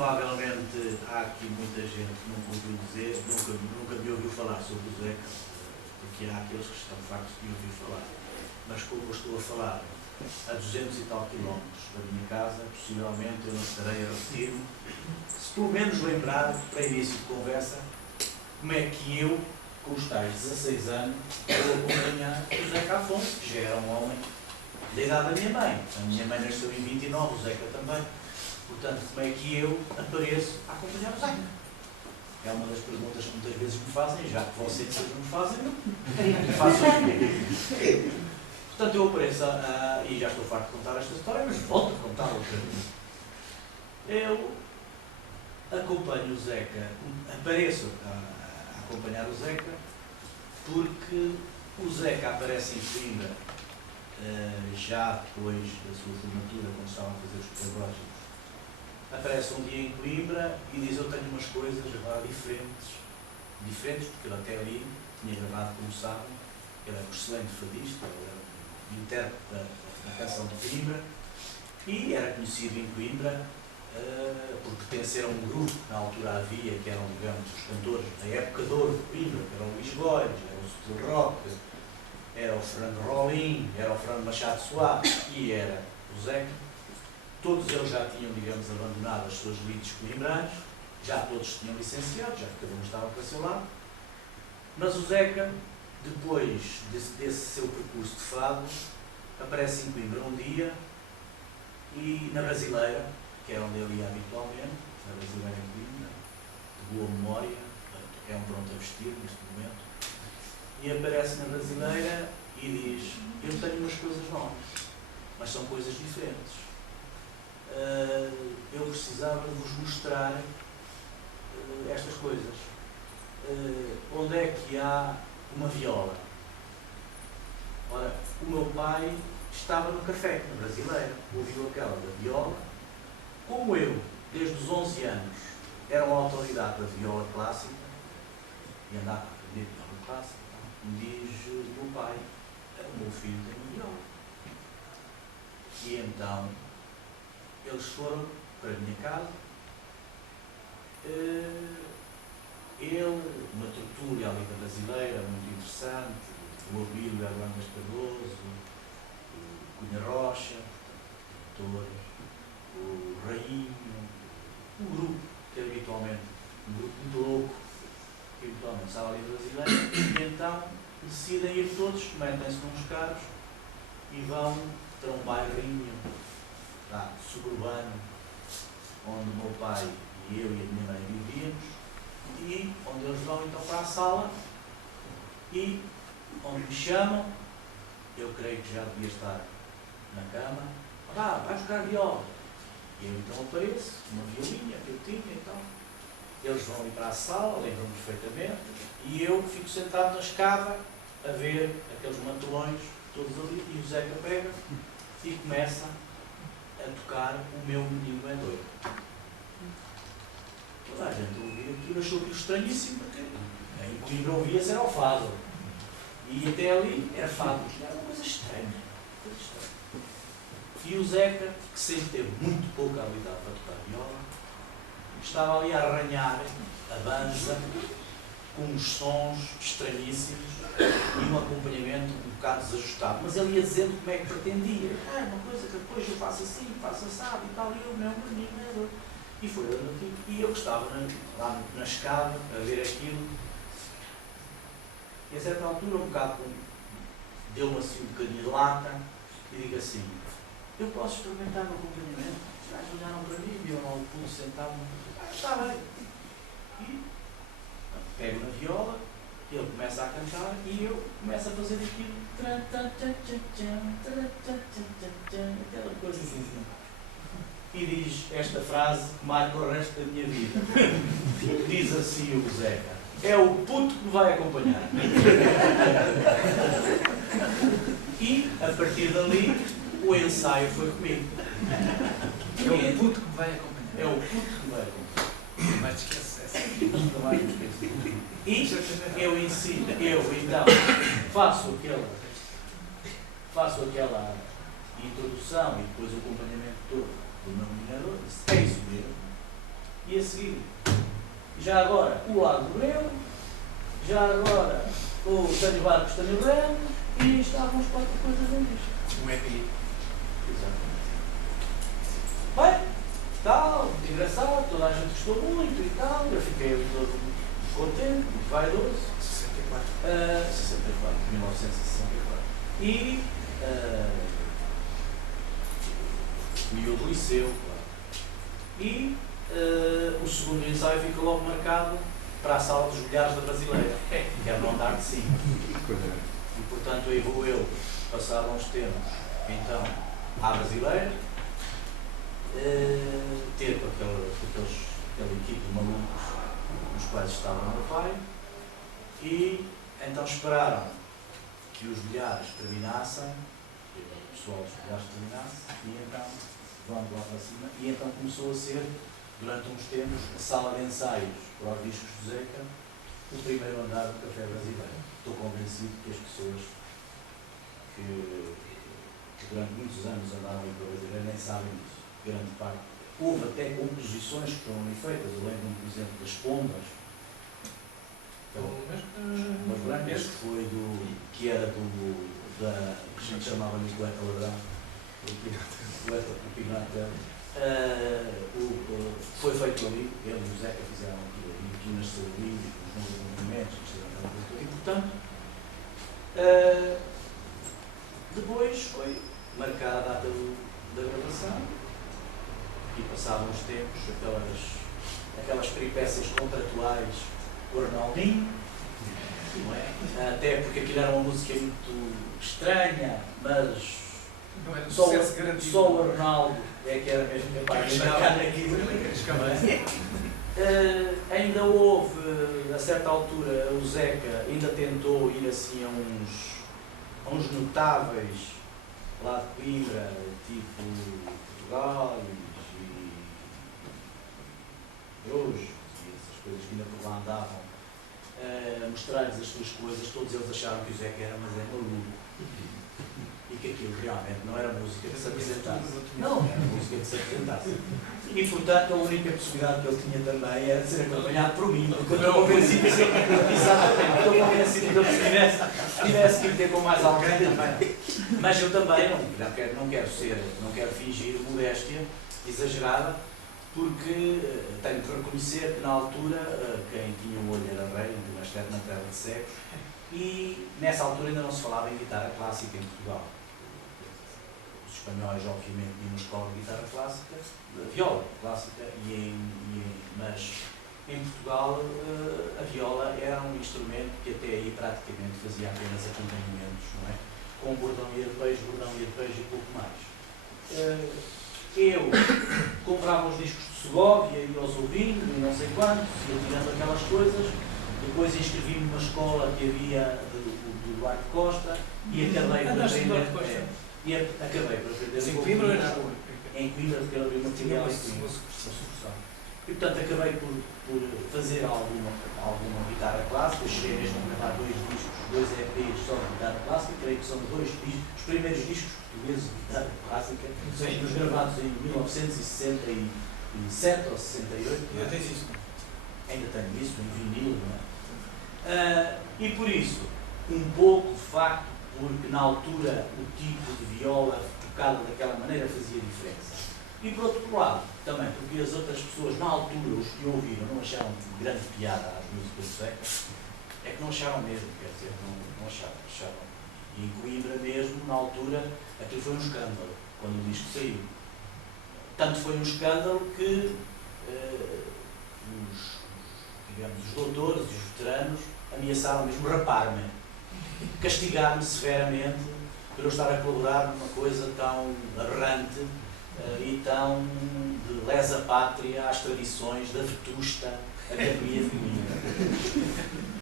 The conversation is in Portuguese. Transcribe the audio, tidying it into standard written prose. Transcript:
provavelmente há aqui muita gente que nunca ouviu dizer, nunca me ouviu falar sobre o Zeca, porque há aqueles que estão fartos de ouvir falar. Mas como eu estou a falar a 200 e tal quilómetros da minha casa, possivelmente eu não estarei a repetir, se pelo menos lembrar, para início de conversa, como é que eu, com os tais 16 anos, vou acompanhar o Zeca Afonso, que já era um homem da idade da minha mãe. A minha mãe nasceu em 29, o Zeca também. Portanto, como é que eu apareço a acompanhar o Zeca? É uma das perguntas que muitas vezes me fazem, já que vocês me fazem, eu faço a mim. Portanto, eu apareço, e já estou farto de contar esta história, mas volto a contá-la outra vez. Eu acompanho o Zeca, apareço a acompanhar o Zeca, porque o Zeca aparece em Coimbra, já depois da sua formatura, quando estavam a fazer os pedagógicos. Aparece um dia em Coimbra e diz: eu tenho umas coisas agora diferentes, porque ele até ali tinha gravado, como sabem, ele era um excelente fadista, ele era um intérprete da canção de Coimbra e era conhecido em Coimbra por pertencer a um grupo que na altura havia, que eram, digamos, os cantores da época de ouro de Coimbra, que era o Luís Góes, era o Steel Rock, era o Fernando Rolim, era o Fernando Machado Soares e era o Zeca. Todos eles já tinham, digamos, abandonado as suas lides coimbranas, já todos tinham licenciado, já cada um estava para o seu lado. Mas o Zeca, depois desse seu percurso de fado, aparece em Coimbra um dia e na Brasileira, que era onde ele ia habitualmente, na Brasileira em Coimbra, de boa memória, é um pronto a vestir neste momento, e aparece na Brasileira e diz: eu tenho umas coisas novas, mas são coisas diferentes. Eu precisava de vos mostrar estas coisas. Onde é que há uma viola? Ora, o meu pai estava no café, na Brasileira, ouviu aquela da viola. Como eu, desde os 11 anos, era uma autoridade da viola clássica, e andava a aprender viola clássica, me diz o meu pai: o meu filho tem uma viola. E então eles foram para a minha casa, ele, uma tertúlia ali da Brasileira, muito interessante, o Abílio Herlandas Cardoso, o Cunha Rocha, portanto, o Rainho, um grupo que habitualmente, um grupo muito louco, que habitualmente estava ali da Brasileira, e então decidem ir todos, metem-se nos carros e vão para um bairrinho suburbano, onde o meu pai e eu e a minha mãe vivíamos, e onde eles vão então para a sala e onde me chamam, eu creio que já devia estar na cama: vai buscar viola. E eu então apareço, uma violinha que eu tinha e tal. Eles vão ali para a sala, lembram-me perfeitamente, e eu fico sentado na escada a ver aqueles mantolões todos ali, e o Zeca pega e começa a tocar O Meu Menino é Doido. Toda a gente ouvia aquilo, achou aquilo estranhíssimo, porque em Coimbra ouvia-se era o fado. E até ali era fado, era uma coisa estranha. E o Zeca, que sempre teve muito pouca habilidade para tocar viola, estava ali a arranhar a banza com uns sons estranhíssimos e um acompanhamento um bocado desajustado. Mas ele ia dizendo como é que pretendia. Uma coisa que depois eu faço assim, faço assado e tal, e eu, meu menino, e foi e eu estava lá na escada a ver aquilo, e a certa altura um bocado deu-me assim um bocadinho de lata e digo assim: eu posso experimentar o acompanhamento? Os gajos olharam para mim, viram lá o pulso sentado, está bem. E pego na viola, ele começa a cantar e eu começo a fazer aquilo, aquela coisa assim. E diz esta frase que marca o resto da minha vida. Diz assim o Zeca: é o puto que me vai acompanhar. E a partir dali o ensaio foi comigo. É o puto que me vai acompanhar. É o puto que me vai acompanhar. Mas esquece essa. Nunca mais me esqueço. E eu ensino, eu então faço aquela introdução e depois o acompanhamento todo do meu minerador. É isso mesmo. a seguir. Já agora o Lago do Breu, já agora o Tânio Barcos Tânio Ramos, e estavam as 4 coisas em disco. Um EPI. Exatamente. Bem, tal, muito engraçado, toda a gente gostou muito e tal, eu fiquei todo contente, muito vaidoso. 64. 64, 1964. E miúdo liceu, claro. E o segundo ensaio fica logo marcado para a sala dos bilhares da Brasileira, que era no andar de cima. E portanto aí vou eu passar uns tempos então à Brasileira, ter com aquela equipe de malucos nos quais estava o meu pai, e então esperaram que os bilhares terminassem, que o pessoal dos bilhares terminasse, e então vamos lá para cima, e então começou a ser, durante uns tempos, a sala de ensaios para os discos de Zeca, o primeiro andar do Café Brasileiro. Estou convencido que as pessoas que durante muitos anos andaram em Brasileiro nem sabem disso, grande parte. Houve até composições que foram ali feitas, eu lembro-me, por exemplo, das Pombas, Pombas Brancas, que era da, que a gente chamava-lhe Poeta Ladrão, o Pinatel. Foi feito ali, ele e o Zeca fizeram aquilo ali, aqui nasceu ali, os novos movimentos, e portanto, depois foi marcada a data da gravação, e passavam uns tempos, aquelas peripécias contratuais com o Arnaldinho, não é? Até porque aquilo era uma música muito estranha, mas Não era um só sucesso garantido. o Arnaldo é que era mesmo capaz de marcar naquilo. Ainda houve, a certa altura, o Zeca ainda tentou ir assim a uns notáveis lá de Coimbra, tipo Portugal e Bruges, e essas coisas que ainda por lá andavam, mostrar-lhes as suas coisas. Todos eles acharam que o Zeca era, mas é maluco. E que aquilo realmente não era música que se apresentasse. Não, era música que se apresentasse. E portanto a única possibilidade que ele tinha também era de ser acompanhado por mim, porque eu estou convencido que se tivesse que ir ter com mais alguém também. Mas eu também não quero fingir modéstia exagerada, porque tenho que reconhecer que na altura quem tinha o olho era rei, não tinha esteve na terra de cegos, e nessa altura ainda não se falava em guitarra clássica em Portugal. Os espanhóis obviamente tinham uma escola de guitarra clássica, de viola clássica, mas em Portugal a viola era um instrumento que até aí praticamente fazia apenas acompanhamentos, não é? Com bordão e arpejo e pouco mais. Eu comprava os discos de Segovia e aos ouvindo, e não sei quantos, ia tirando aquelas coisas. Depois inscrevi-me numa escola que havia do Duarte Costa e acabei por aprender. Acabei por aprender. Em Coimbra ou na rua? Em Coimbra, porque era uma filial em Coimbra. E portanto acabei por fazer alguma guitarra clássica. Cheguei mesmo a gravar 2 discos, 2 EPs só de guitarra clássica. Creio que são 2 discos, os primeiros discos portugueses de guitarra clássica, os gravados em 1967 ou 68. Ainda tens isso? Ainda tenho isso, em vinil, não é? E por isso, um pouco de facto, porque na altura o tipo de viola tocada daquela maneira fazia diferença. E por outro lado, também porque as outras pessoas, na altura, os que ouviram, não acharam grande piada às músicas de Zeca, é que não acharam mesmo, quer dizer, não acharam. E em Coimbra mesmo, na altura, aquilo foi um escândalo, quando o disco saiu. Tanto foi um escândalo que os doutores e os veteranos ameaçaram mesmo rapar-me, castigar-me severamente por eu estar a colaborar numa coisa tão aberrante e tão de lesa pátria às tradições da vetusta Academia de Coimbra.